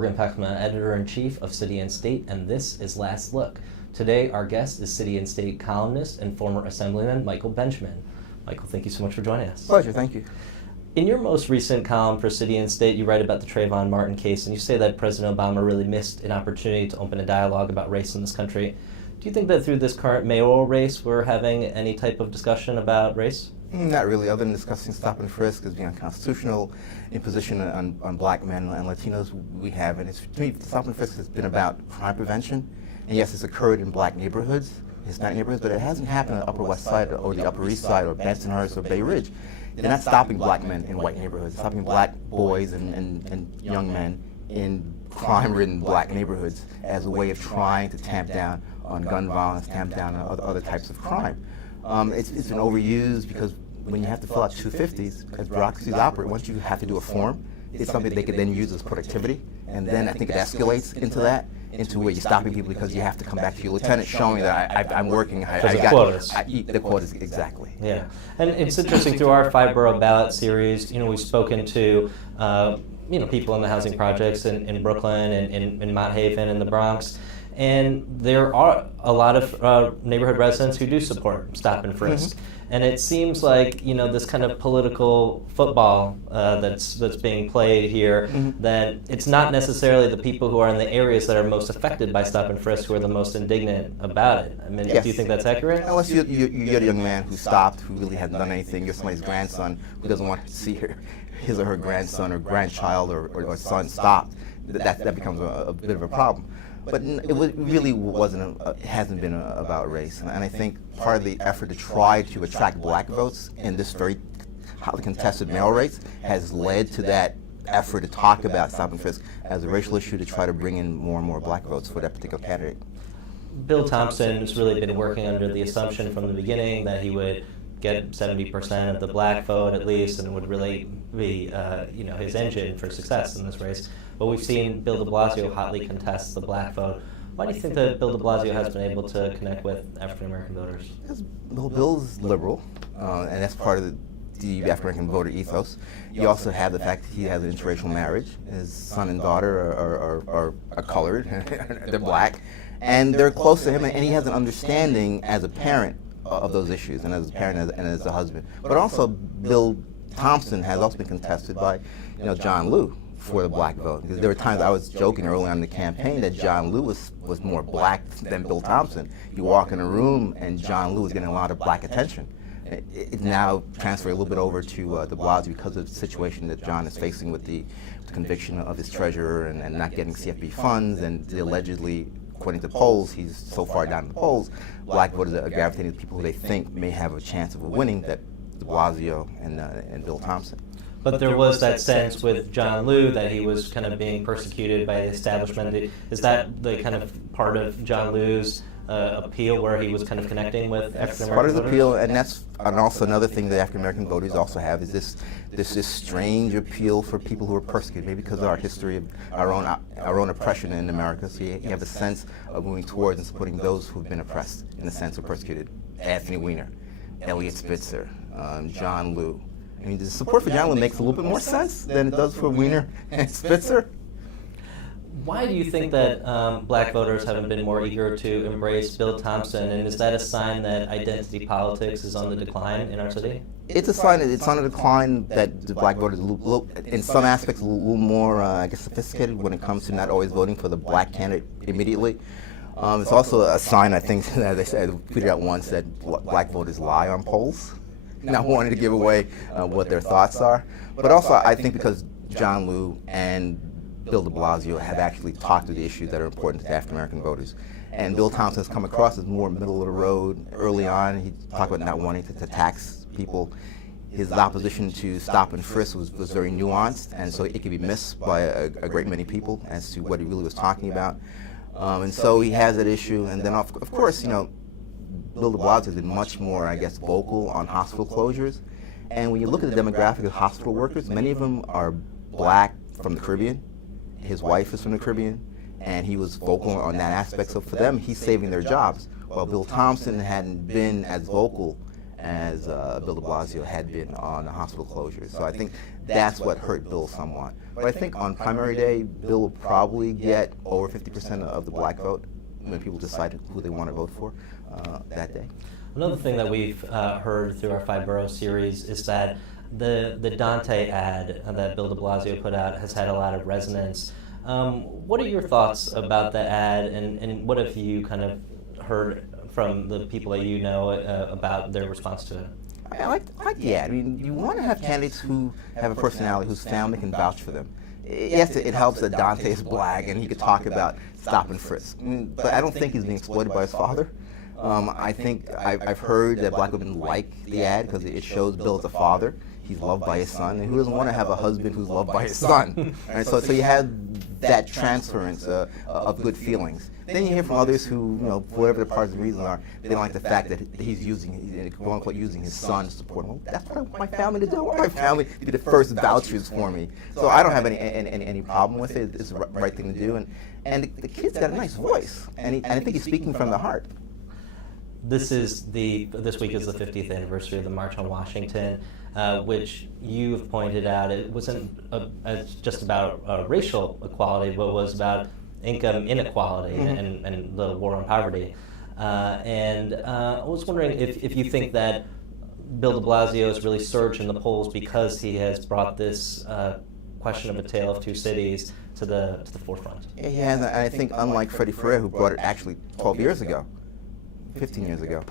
Morgan Pehme, Editor-in-Chief of City and State, and this is Last Look. Today, our guest is City and State columnist and former Assemblyman Michael Benjamin. Michael, thank you so much for joining us. Pleasure, thank you. In your most recent column for City and State, you write about the Trayvon Martin case, and you say that President Obama really missed an opportunity to open a dialogue about race in this country. Do you think that through this current mayoral race, we're having any type of discussion about race? Not really, other than discussing stop and frisk as being unconstitutional, imposition on black men and Latinos. We haven't. To me, stop and frisk has been about crime prevention. And yes, it's occurred in black neighborhoods, Hispanic neighborhoods, but it hasn't happened on the Upper West Side or the Upper East Side or Bensonhurst or Bay Ridge. They're not stopping black men in white neighborhoods, they're stopping black boys and young men in crime-ridden black neighborhoods as a way of trying to tamp down on gun violence, tamp down on other types of crime. It's been overused because when you have to fill out 250s, as bureaucracies operate, once you have to do a form, it's something they could then use as productivity, and then I think it escalates into where you're stopping people because you have to come back to your lieutenant showing that I'm working. The quotas, exactly. Yeah, and it's interesting through our 5-borough ballot series, we've spoken to people in the housing projects in Brooklyn and in Mott Haven and the Bronx. And there are a lot of neighborhood residents who do support stop and frisk. Mm-hmm. And it seems like, this kind of political football that's being played here, mm-hmm. that it's not necessarily the people who are in the areas that are most affected by stop and frisk who are the most indignant about it. I mean, yes. Do you think that's accurate? Unless you're the young man who stopped, who really hasn't done anything. You're somebody's grandson who doesn't want to see his or her grandson or grandchild or son stopped. That becomes a bit of a problem. But it really hasn't been about race. And I think part of the effort to try to attract black votes in this very highly contested mayoral race has led to that effort to talk about stop and frisk as a racial issue to try to bring in more and more black votes for that particular candidate. Bill Thompson has really been working under the assumption from the beginning that he would get 70% of the black vote at least, and would really be his engine for success in this race. But we've seen Bill de Blasio hotly contest the black vote. Why do you think that Bill de Blasio has been able to connect with African American voters? Because Bill's liberal, and that's part of the African American voter ethos. You also have the fact that he has an interracial marriage. His son and daughter are colored, they're black, and they're close to him, and he has an understanding as a parent of those issues, and as a parent and as a husband. But also, Bill Thompson has also been contested by, John Lew for the black vote. Because there were times I was joking early on in the campaign that John Lew was more black than Bill Thompson. You walk in a room and John Lew is getting a lot of black attention. It's now transferred a little bit over to de Blasio because of the situation that John is facing with the conviction of his treasurer and not getting CFB funds, and allegedly, according to polls, he's so far down in the polls, black voters are gravitating to people who they think may have a chance of winning, that de Blasio and Bill Thompson. But there was that sense with John Lew that he was kind of being persecuted by the establishment. Is that the kind of part of John Lew's appeal where he was kind of connecting with African American voters? Part of the appeal, and also another thing that African American voters also have is this strange appeal for people who are persecuted, maybe because of our history of our own oppression in America. So you have the sense of moving towards and supporting those who've been oppressed in the sense of persecuted. Anthony Weiner, Elliot Spitzer, John Lew. I mean, the support for John Lew makes a little bit more sense than it does for Weiner and Spitzer. Why do you think that black voters haven't been more eager to embrace Bill Thompson, and is that a sign that identity politics is on the decline in our city? It's a sign that it's on the decline, that the black voters, in some aspects, a little more, sophisticated when it comes to not always voting for the black candidate immediately. It's also a sign, I think, as I said, tweeted out once, that black voters lie on polls, not wanting to give away what their thoughts are. But also, I think because John Lew and Bill de Blasio have actually talked to the issues that are important to African American voters. And Bill Thompson has come across as more middle of the road early on. He talked about not wanting to tax people. His opposition to stop and frisk was very nuanced, and so it could be missed by a great many people as to what he really was talking about. And so he has that issue. And then, of course, Bill de Blasio has been much more, vocal on hospital closures. And when you look at the demographic of hospital workers, many of them are black from the Caribbean. His wife is from the Caribbean, and he was vocal on that aspect. So for them, he's saving their jobs. While Bill Thompson hadn't been as vocal as Bill de Blasio had been on the hospital closures. So I think that's what hurt Bill somewhat. But I think on primary day, Bill will probably get over 50% of the black vote when people decide who they want to vote for that day. Another thing that we've heard through our Five Borough series is that the Dante ad that Bill de Blasio put out has had a lot of resonance. What are your thoughts about the ad, and what have you kind of heard from the people that you know about their response to it? I like the ad. I mean, you want to have candidates who have a personality, whose family can vouch for them. Yes, it helps that Dante is black and he could talk about stop and frisk, but I don't think he's being exploited by his father. I think I've heard that black women like the ad because it shows Bill as a father. He's loved by his son, and who doesn't want to have a husband who's loved by his son? And so you have that transference of good feelings. Then you hear from others who, for whatever the partisan reasons are, they don't like the fact that he's using, quote unquote, using his son to support him. Well, that's what I want my family to do. I want my family to be the first vouchers for me. So I don't have any problem with it. It's the right thing to do. And the kid's got a nice voice, and I think he's speaking from the heart. This week is the 50th anniversary of the March on Washington, which you've pointed out it wasn't just about racial equality, but was about income inequality and the war on poverty. And I was wondering if you think that Bill de Blasio has really surged in the polls because he has brought this question of a tale of two cities to the forefront. Yeah, he has, and I think unlike Freddie Ferrer, who brought it actually 15 years ago,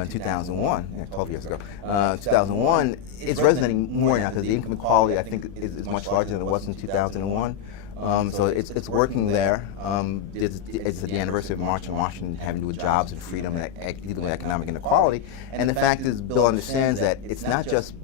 in 2001, 12 years ago, 2001, it's resonating more now because the income equality, I think, is much larger than it was in 2001. So it's working there. It's the anniversary of March on Washington having to do with jobs and freedom and dealing with economic inequality. And the fact is, Bill understands that it's not just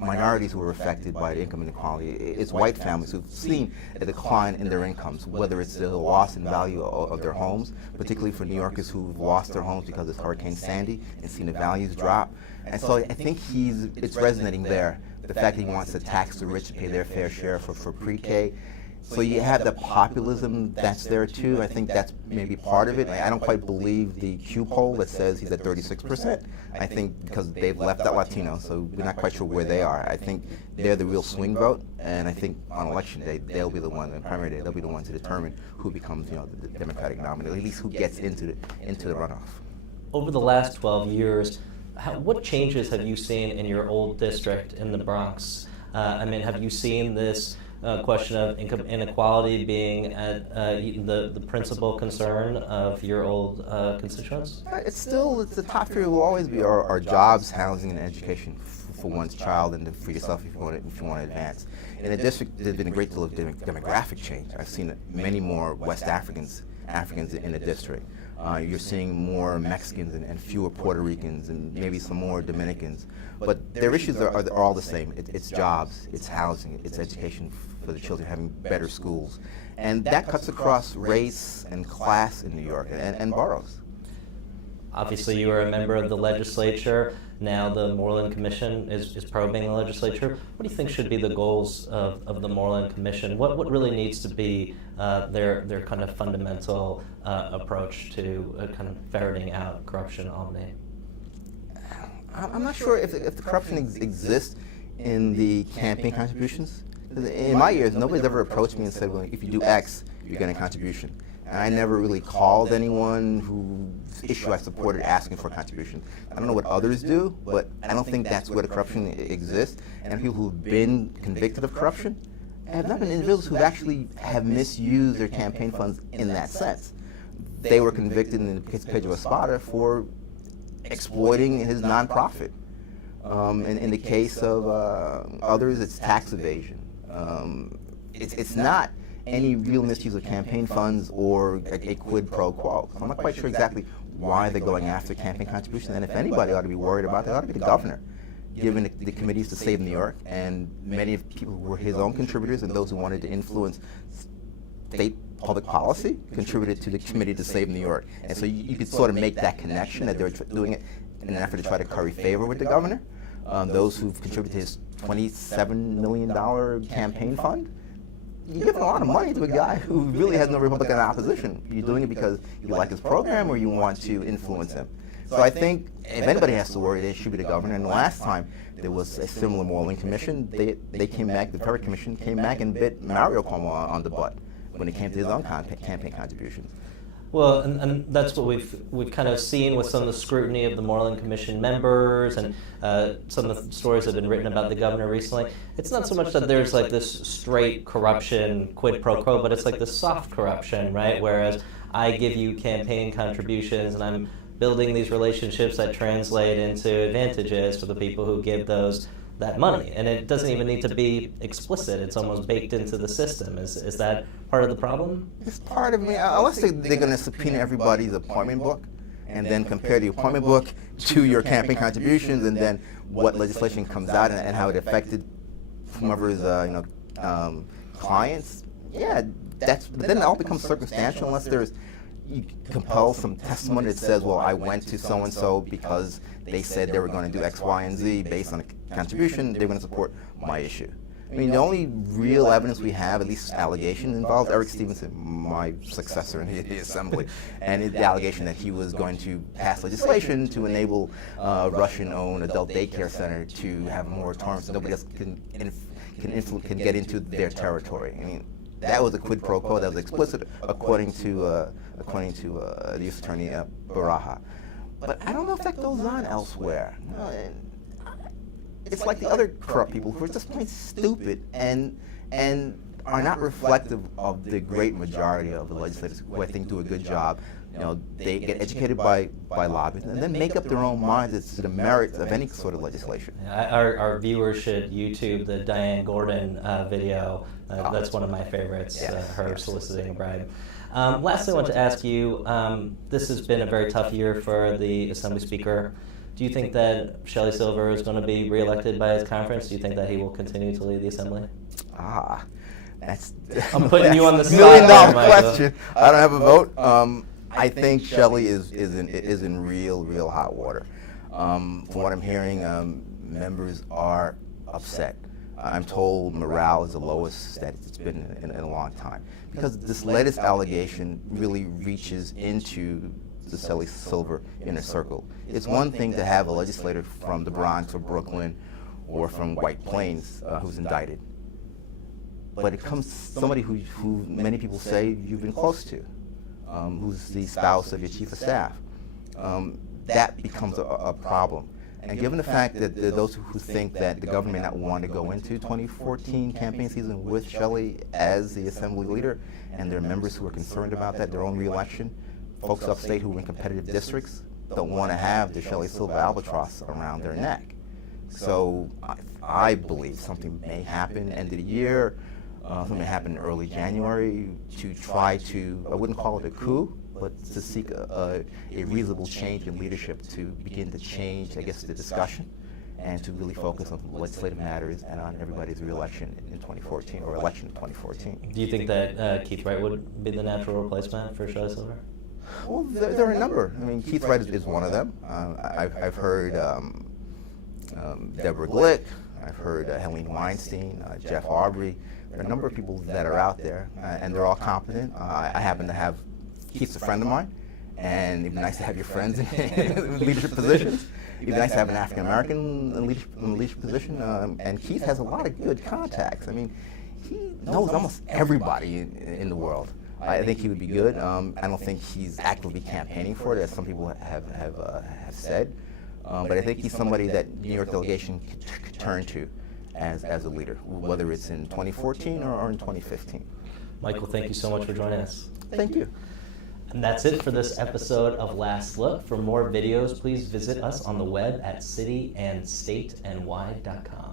minorities who are affected by the income inequality. It's white families who've seen a decline in their incomes, whether it's the loss in value of their homes, particularly for New Yorkers who've lost their homes because of Hurricane Sandy and seen the values drop. And so I think it's resonating there, the fact that he wants to tax the rich to pay their fair share for pre-K. So you have the populism that's there too. I think that's maybe part of it. I don't quite believe the Q poll that says he's at 36%. I think because they've left out Latino, so we're not quite sure where they are. I think they're the real swing vote, and I think on election day they'll be the one, on primary day they'll be the one to determine who becomes, the Democratic nominee, at least who gets into the runoff. Over the last 12 years, what changes have you seen in your old district in the Bronx? Have you seen this question of income inequality being the principal concern of your old constituents? It's the top three will always be our jobs, housing, and education for one's child, and for yourself if you want to advance. In the district, there's been a great deal of demographic change. I've seen many more West Africans in the district. You're seeing more Mexicans and fewer Puerto Ricans and maybe some more Dominicans. But their issues are all the same. It's jobs, it's housing, it's education for the children, having better schools. And that cuts across race and class in New York and boroughs. Obviously, you are a member of the legislature. Now the Moreland Commission is probing the legislature. What do you think should be the goals of the Moreland Commission? What really needs to be their kind of fundamental approach to kind of ferreting out corruption in Albany? I'm not sure if the corruption exists in the campaign contributions. In my years, nobody's ever approached me and said, well, if you do X, you're getting a contribution. And I never really called anyone whose issue I supported asking for a contribution. I don't know what others do, but I don't think that's where the corruption exists. And people who've been convicted of corruption have not been individuals who actually have misused their campaign funds in that sense. They were convicted in the case of Pedro Espada for exploiting his nonprofit. In the case of others, it's tax evasion. It's not any real misuse of campaign funds or a quid pro quo. I'm not quite sure exactly why they're going after campaign contributions, and if anybody ought to be worried about that, it ought to be the governor, given the committees to save New York, and many of the people who were his own contributors and those who wanted to influence state public policy contributed to the committee to save New York. And so you could sort of make that connection that they're doing it in an effort to try to curry favor with the governor. Those who've contributed to his $27 million campaign fund, you're giving a lot of money to a guy who really has no Republican opposition. You're doing it because you like his program or you want to influence him. So I think if anybody has to worry, it should be the governor. And the last time there was a similar Moreland Commission, they came back, the Perry Commission came back and bit Mario Cuomo on the butt when it came to his own campaign contributions. Well, and that's what we've kind of seen with some of the scrutiny of the Moreland Commission members and some of the stories that have been written about the governor recently. It's not so much that there's like this straight corruption, quid pro quo, but it's like the soft corruption, right? Whereas I give you campaign contributions and I'm building these relationships that translate into advantages for the people who give that money. And it doesn't even need to be explicit. It's almost baked into the system. Is that part of the problem? It's part of me. Unless they're going to subpoena everybody's appointment book and then compare the appointment book to your campaign contributions and then what legislation comes out and how it affected whomever's clients. Yeah, then it all becomes circumstantial unless you compel some testimony that says, well, I went to so-and-so because they said they were going to do X, Y, and Z based on a contribution, they were going to support my issue. I mean, the only real evidence we have, at least allegation, involves Eric Stevenson, my successor in the Assembly, and the allegation that he was going to pass legislation to enable Russian-owned adult daycare center to have a moratorium so nobody else can get into their territory. I mean, that was a quid pro quo that was explicit, according to the U.S. Attorney Baraha. But I don't know if that goes on elsewhere. It's like the other corrupt people who are just plain stupid and are not reflective of the great majority of the legislators who I think do a good job. You know, they get educated by lobbyists and then make up their own minds as to the merits of any sort of legislation. Our viewers should YouTube the Diane Gordon video. That's one of my favorites, her soliciting a bribe. Lastly, I want to ask you, this has been a very tough year for the Assembly Speaker. Do you think that Sheldon Silver is going to be reelected by his conference? Do you think that he will continue to lead the Assembly? I'm putting you on the spot. $1 million question. I don't have a vote. I think Shelley is in real hot water. From what I'm hearing, members are upset. I'm told morale is the lowest that it's been in a long time because this latest allegation really reaches into the Sheldon Silver inner circle. It's one thing to have a legislator from the Bronx or Brooklyn or from White Plains who's indicted, but it comes somebody who many people say you've been close to, who's the spouse of your chief of staff. That becomes a problem. And given the fact that those who think that the government may not want to go into 2014 campaign season with Shelley as the Assembly leader, and there are members who are concerned about that, their own reelection, folks upstate who are in competitive districts don't want to have the Shelley Silver albatross around their neck. So I believe something may happen end of the year, something may happen in early January to try to, I wouldn't call it a coup, but to seek a reasonable change in leadership to begin to change, I guess, the discussion and to really focus on legislative matters and on everybody's reelection in 2014 or election in 2014. Do you think that Keith Wright would be the natural replacement for Sheldon Silver? Well, there are a number. I mean, Keith Wright is one of them. I've heard Deborah Glick. I've heard Helene Weinstein, Jeff Aubrey. There are a number of people that are out there, and they're all competent. I happen to have Keith's a friend of mine, and it'd be nice to have your friends in leadership positions. It'd be nice to have an African American in leadership position. And Keith has a lot of good contacts. I mean, he knows almost everybody in the world. I think he would be good. I don't think he's actively campaigning for it, as some people have said. But I think he's somebody that New York delegation could turn to as a leader, whether it's in 2014 or in 2015. Michael, thank you so much for joining us. Thank you. And that's it for this episode of Last Look. For more videos, please visit us on the web at cityandstateny.com.